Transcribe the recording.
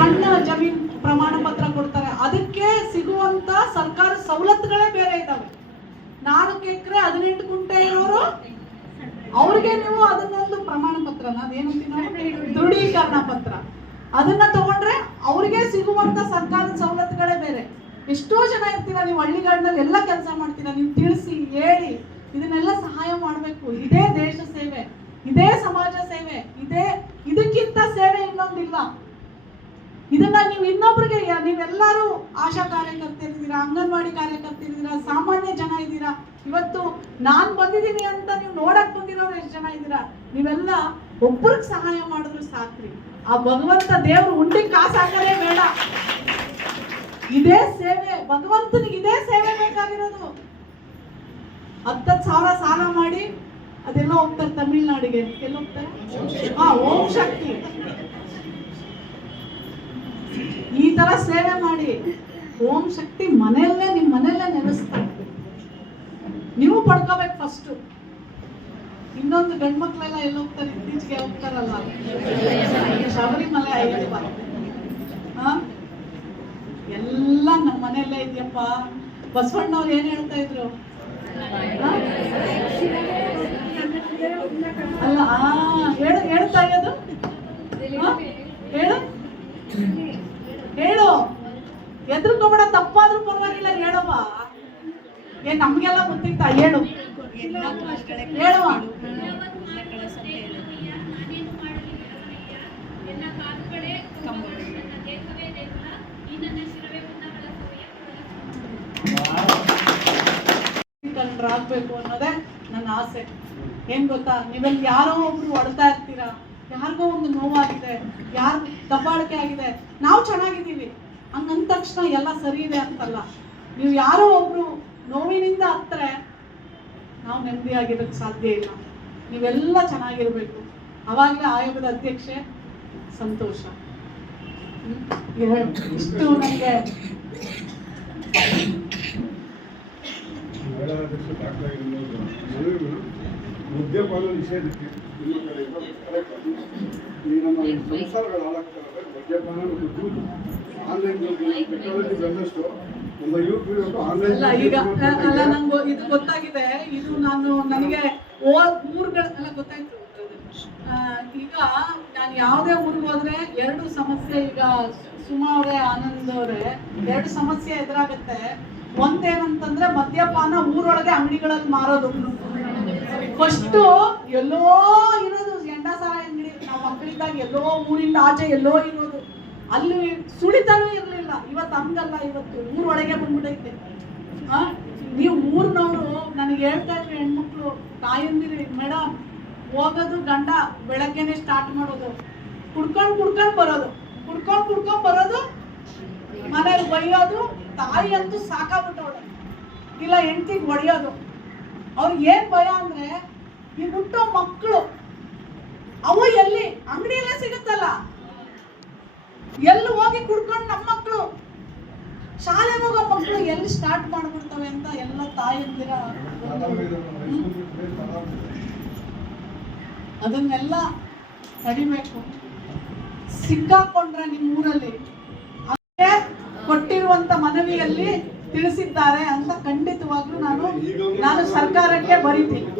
ಸಣ್ಣ ಜಮೀನ್ ಪ್ರಮಾಣ ಪತ್ರ ಕೊಡ್ತಾರೆ. ಅದಕ್ಕೆ ಸಿಗುವಂತ ಸರ್ಕಾರ ಸವಲತ್ತುಗಳೇ ಬೇರೆ ಇದಾವೆ. ನಾಲ್ಕು ಎಕರೆ ಹದಿನೆಂಟು ಗುಂಟೆ ಇರೋರು, ಅವ್ರಿಗೆ ನೀವು ಅದನ್ನೊಂದು ಪ್ರಮಾಣ ಪತ್ರ ನಾವು? ದೃಢೀಕರಣ ಪತ್ರ. ಅದನ್ನ ತಗೊಂಡ್ರೆ ಅವ್ರಿಗೆ ಸಿಗುವಂತ ಸರ್ಕಾರದ ಸವಲತ್ತುಗಳೇ ಬೇರೆ. ಎಷ್ಟೋ ಜನ ಇರ್ತೀರಾ, ನೀವು ಹಳ್ಳಿಗಾಡಿನಲ್ಲಿ ಎಲ್ಲ ಕೆಲಸ ಮಾಡ್ತೀರಾ, ನೀವು ತಿಳಿಸಿ, ಹೇಳಿ, ಇದನ್ನೆಲ್ಲ ಸಹಾಯ ಮಾಡಬೇಕು. ಇದೇ ದೇಶ ಸೇವೆ, ಇದೇ ಸಮಾಜ ಸೇವೆ, ಇದೇ ಇದಕ್ಕಿಂತ ಸೇವೆ ಇನ್ನೊಂದಿಲ್ಲ. ಇದನ್ನ ನೀವು ಇನ್ನೊಬ್ರಿಗೆ ನೀವೆಲ್ಲರೂ ಆಶಾ ಕಾರ್ಯಕರ್ತರಿದ್ದೀರಾ, ಅಂಗನವಾಡಿ ಕಾರ್ಯಕರ್ತರಿದ್ದೀರಾ, ಸಾಮಾನ್ಯ ಜನ ಇದ್ದೀರಾ? ಇವತ್ತು ನಾನ್ ಬಂದಿದ್ದೀನಿ ಅಂತ ನೀವು ನೋಡಕ್ ಬಂದಿರೋರು ಎಷ್ಟು ಜನ ಇದ್ದೀರಾ? ನೀವೆಲ್ಲ ಒಬ್ಬರಿಗೆ ಸಹಾಯ ಮಾಡಿದ್ರು ಸಾಕ್ರಿ. ಆ ಭಗವಂತ ದೇವ್ರು ಉಂಡಿ ಕಾಸು ಬೇಡ. ಇದೇ ಸೇವೆ, ಭಗವಂತನಿಗೆ ಇದೇ ಸೇವೆ ಬೇಕಾಗಿರೋದು. ಹತ್ತತ್ತು ಸಾವಿರ ಸಾಲ ಮಾಡಿ ಅದೆಲ್ಲ ಹೋಗ್ತಾರೆ ತಮಿಳ್ನಾಡಿಗೆ. ಎಲ್ಲ ಹೋಗ್ತಾರೆ? ಹಾ ಓಂ ಶಕ್ತಿ. ಈ ತರ ಸೇವೆ ಮಾಡಿ. ಓಂ ಶಕ್ತಿ ಮನೆಯಲ್ಲೇ ನಿಮ್ಮ ಮನೆಯಲ್ಲೇ ನೆಲೆಸ್ತಾರೆ ನೀವು ಪಡ್ಕೋಬೇಕು ಫಸ್ಟ್ ಇನ್ನೊಂದು ಗಂಡ್ಮಕ್ಳೆಲ್ಲ ಎಲ್ಲಿ ಹೋಗ್ತಾರೆ ಇತ್ತೀಚೆಗೆ ಹೋಗ್ತಾರಲ್ಲ. ಶಬರಿಮಲೆ ಅಯ್ಯಪ್ಪ ಹಾ ಎಲ್ಲ ನಮ್ಮ ಮನೆಯಲ್ಲೇ ಇದೆಯಪ್ಪ. ಬಸವಣ್ಣವ್ರು ಏನ್ ಹೇಳ್ತಾ ಇದ್ರು? ಅಲ್ಲ, ಆ, ಹೇಳು, ಹೇಳ್ತಾ ಇರೋದು? ಹೇಳು. ಹೇಳು. ಎದ್ರಕೋಬೇಡ ತಪ್ಪಾದ್ರೂ ಪರವಾಗಿಲ್ಲ ಹೇಳವ್ವ. ಏ ನಮ್ಗೆಲ್ಲ ಗೊತ್ತಿತ್ತ? ಹೇಳು. ಹೇಳುವ. ಆಗ್ಬೇಕು ಅನ್ನೋದೇ ನನ್ನ ಆಸೆ. ಏನ್ ಗೊತ್ತಾ? ನೀವೆಲ್ಲಿ ಯಾರೋ ಒಬ್ರು ಹೊಡ್ತಾ ಇರ್ತೀರಾ? ಯಾರಿಗೋ ಒಂದು ನೋವಾಗಿದೆ, ಯಾರು ದಬ್ಬಾಳಿಕೆ ಆಗಿದೆ, ನಾವು ಚೆನ್ನಾಗಿದ್ದೀವಿ. ಹಂಗಂದ ತಕ್ಷಣ ಎಲ್ಲ ಸರಿ ಇದೆ ಅಂತಲ್ಲ. ನೀವು ಯಾರೋ ಒಬ್ರು ನೋವಿನಿಂದ ಹತ್ತರೆ ನಾವು ನೆಮ್ಮದಿಯಾಗಿರೋಕ್ಕೆ ಸಾಧ್ಯ ಇಲ್ಲ. ನೀವೆಲ್ಲ ಚೆನ್ನಾಗಿರ್ಬೇಕು. ಅವಾಗಲೇ ಆಯೋಗದ ಅಧ್ಯಕ್ಷೆ ಸಂತೋಷ? ಇಷ್ಟು ನನಗೆ ಮದ್ಯಪಾನ ನಿಷೇಧಕ್ಕೆ ನಿಮ್ಮ ಕಡೆಯಿಂದ. ಈ ನಮ್ಮ ಸಂಸಾರಗಳು ಹಾಳಾಗ್ತಾರೆ ಮದ್ಯಪಾನ ಮತ್ತು ಆನ್ಲೈನ್ ಟೆಕ್ನಾಲಜಿ ಬಂದಷ್ಟು ನಮ್ಮ ಯೂತ್ ಆನ್ಲೈನ್ ಅಲ್ಲ ನಂಗೆ ಇದು ಗೊತ್ತಾಗಿದೆ. ಇದು ನಾನು ನನಗೆ ಓ ಊರುಗಳ ಅಲ್ಲ ಗೊತ್ತಾಯ್ತು. ಈಗ ನಾನು ಯಾವುದೇ ಊರಿಗೆ ಹೋದ್ರೆ ಎರಡು ಸಮಸ್ಯೆ ಈಗ ಸುಮಾ ಅವರೇ ಆನಂದ್ ಅವರೇ ಎರಡು ಸಮಸ್ಯೆ ಎದುರಾಗುತ್ತೆ. ಒಂದೇನಂತಂದ್ರೆ ಮದ್ಯಪಾನ ಊರೊಳಗೆ ಅಂಗಡಿಗಳಲ್ಲಿ ಮಾರೋದು. ಫಸ್ಟ್ ಎಲ್ಲೋ ಇರೋದು ಎಂಡ ಸಹ ಅಂಗಡಿ ನಾವು ಮಕ್ಕಳಿದ್ದಾಗ ಎಲ್ಲೋ ಊರಿಂದ ಆಚೆ ಎಲ್ಲೋ ಇರೋದು. ಅಲ್ಲಿ ಸುಳಿತಾನೂ ಇರಲಿಲ್ಲ. ಇವತ್ತು ಹಂಗಲ್ಲ, ಇವತ್ತು ಊರೊಳಗೆ ಬಂದ್ಬಿಟ್ಟೈತೆ ನೀವು ಊರಿನವರು, ನನಗೆ ಹೇಳ್ತಾ ಇದ್ರು ಹೆಣ್ಮಕ್ಳು, ತಾಯಂದಿರಿ, ಮೇಡಮ್, ಹೋಗೋದು ಗಂಡ, ಬೆಳಗ್ಗೆನೆ ಸ್ಟಾರ್ಟ್ ಮಾಡೋದು. ಕುಡ್ಕೊಂಡು ಕುಡ್ಕೊಂಡು ಬರೋದು. ಕುಡ್ಕೊಂಡು ಕುಡ್ಕೊಂಡು ಬರೋದು ಮನೇಲಿ ಬೈಯೋದು ತಾಯಿ ಅಂತೂ ಸಾಕಾಗ್ಬಿಟ್ಟವಳು. ಇಲ್ಲ, ಹೆಂಡ್ತಿಗೆ ಹೊಡೆಯೋದು. ಅವ್ರಿಗೆ ಏನ್ ಭಯ ಅಂದ್ರೆ, ಈ ಹುಟ್ಟೋ ಮಕ್ಕಳು ಅವು ಎಲ್ಲಿ? ಅಂಗಡಿಯಲ್ಲೇ ಸಿಗುತ್ತಲ್ಲ. ಎಲ್ಲಿ ಹೋಗಿ ಕುಡ್ಕೊಂಡು ನಮ್ಮ ಮಕ್ಕಳು ಶಾಲೆ ಹೋಗೋ ಮಕ್ಕಳು ಎಲ್ಲಿ ಸ್ಟಾರ್ಟ್ ಮಾಡ್ಬಿಡ್ತವೆ ಅಂತ ಎಲ್ಲ ತಾಯಂದಿರ ಅದನ್ನೆಲ್ಲ ತಡಿಬೇಕು ಸಿಕ್ಕಾಕೊಂಡ್ರೆ ನಿಮ್ಮ ಊರಲ್ಲಿ ಕೊಟ್ಟಿರುವಂತ ಮನವಿಯಲ್ಲಿ ತಿಳಿಸಿದ್ದಾರೆ ಅಂತ ಖಂಡಿತವಾಗ್ಲೂ ನಾನು ನಾನು ಸರ್ಕಾರಕ್ಕೆ ಬರೀತೀನಿ?